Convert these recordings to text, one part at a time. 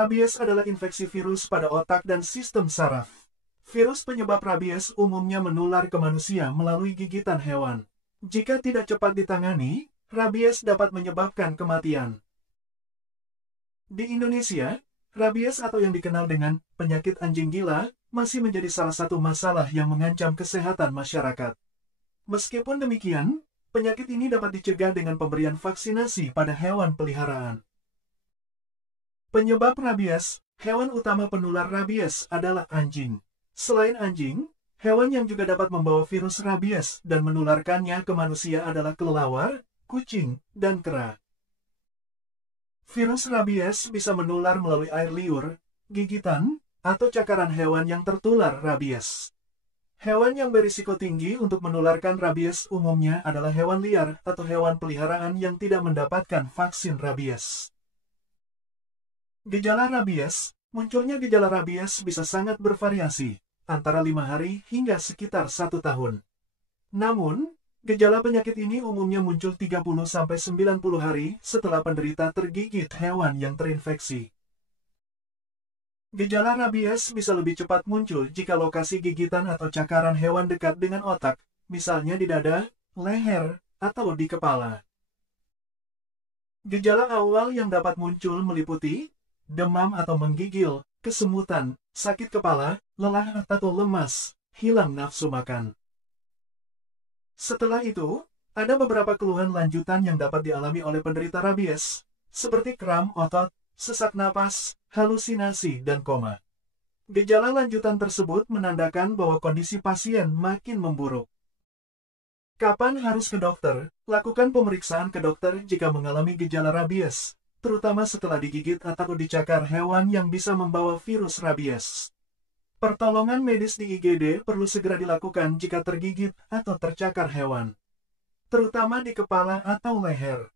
Rabies adalah infeksi virus pada otak dan sistem saraf. Virus penyebab rabies umumnya menular ke manusia melalui gigitan hewan. Jika tidak cepat ditangani, rabies dapat menyebabkan kematian. Di Indonesia, rabies atau yang dikenal dengan penyakit anjing gila masih menjadi salah satu masalah yang mengancam kesehatan masyarakat. Meskipun demikian, penyakit ini dapat dicegah dengan pemberian vaksinasi pada hewan peliharaan. Penyebab rabies, hewan utama penular rabies adalah anjing. Selain anjing, hewan yang juga dapat membawa virus rabies dan menularkannya ke manusia adalah kelelawar, kucing, dan kera. Virus rabies bisa menular melalui air liur, gigitan, atau cakaran hewan yang tertular rabies. Hewan yang berisiko tinggi untuk menularkan rabies umumnya adalah hewan liar atau hewan peliharaan yang tidak mendapatkan vaksin rabies. Gejala rabies, munculnya gejala rabies bisa sangat bervariasi, antara 5 hari hingga sekitar 1 tahun. Namun, gejala penyakit ini umumnya muncul 30-90 hari setelah penderita tergigit hewan yang terinfeksi. Gejala rabies bisa lebih cepat muncul jika lokasi gigitan atau cakaran hewan dekat dengan otak, misalnya di dada, leher, atau di kepala. Gejala awal yang dapat muncul meliputi demam atau menggigil, kesemutan, sakit kepala, lelah atau lemas, hilang nafsu makan. Setelah itu, ada beberapa keluhan lanjutan yang dapat dialami oleh penderita rabies, seperti kram otot, sesak napas, halusinasi, dan koma. Gejala lanjutan tersebut menandakan bahwa kondisi pasien makin memburuk. Kapan harus ke dokter? Lakukan pemeriksaan ke dokter jika mengalami gejala rabies, terutama setelah digigit atau dicakar hewan yang bisa membawa virus rabies. Pertolongan medis di IGD perlu segera dilakukan jika tergigit atau tercakar hewan, terutama di kepala atau leher.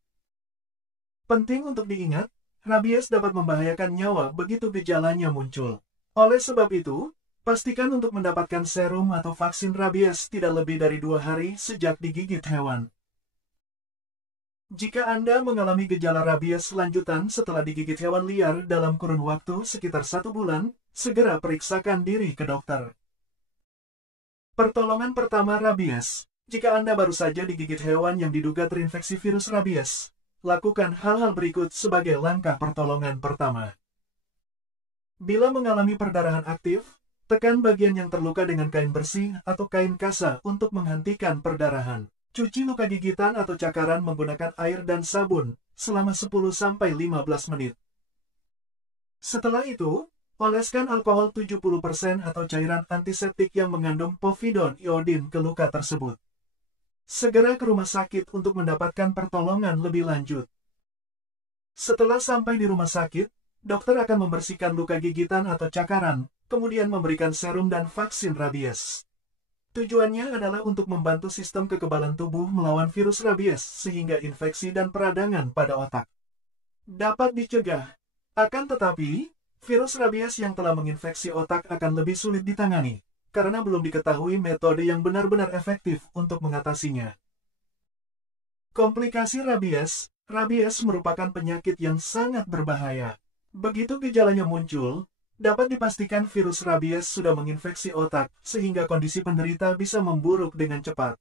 Penting untuk diingat, rabies dapat membahayakan nyawa begitu gejalanya muncul. Oleh sebab itu, pastikan untuk mendapatkan serum atau vaksin rabies tidak lebih dari 2 hari sejak digigit hewan. Jika Anda mengalami gejala rabies lanjutan setelah digigit hewan liar dalam kurun waktu sekitar 1 bulan, segera periksakan diri ke dokter. Pertolongan pertama rabies. Jika Anda baru saja digigit hewan yang diduga terinfeksi virus rabies, lakukan hal-hal berikut sebagai langkah pertolongan pertama. Bila mengalami perdarahan aktif, tekan bagian yang terluka dengan kain bersih atau kain kasa untuk menghentikan perdarahan. Cuci luka gigitan atau cakaran menggunakan air dan sabun selama 10-15 menit. Setelah itu, oleskan alkohol 70% atau cairan antiseptik yang mengandung povidone iodin ke luka tersebut. Segera ke rumah sakit untuk mendapatkan pertolongan lebih lanjut. Setelah sampai di rumah sakit, dokter akan membersihkan luka gigitan atau cakaran, kemudian memberikan serum dan vaksin rabies. Tujuannya adalah untuk membantu sistem kekebalan tubuh melawan virus rabies sehingga infeksi dan peradangan pada otak dapat dicegah. Akan tetapi, virus rabies yang telah menginfeksi otak akan lebih sulit ditangani, karena belum diketahui metode yang benar-benar efektif untuk mengatasinya. Komplikasi rabies. Rabies merupakan penyakit yang sangat berbahaya. Begitu gejalanya muncul, dapat dipastikan virus rabies sudah menginfeksi otak, sehingga kondisi penderita bisa memburuk dengan cepat.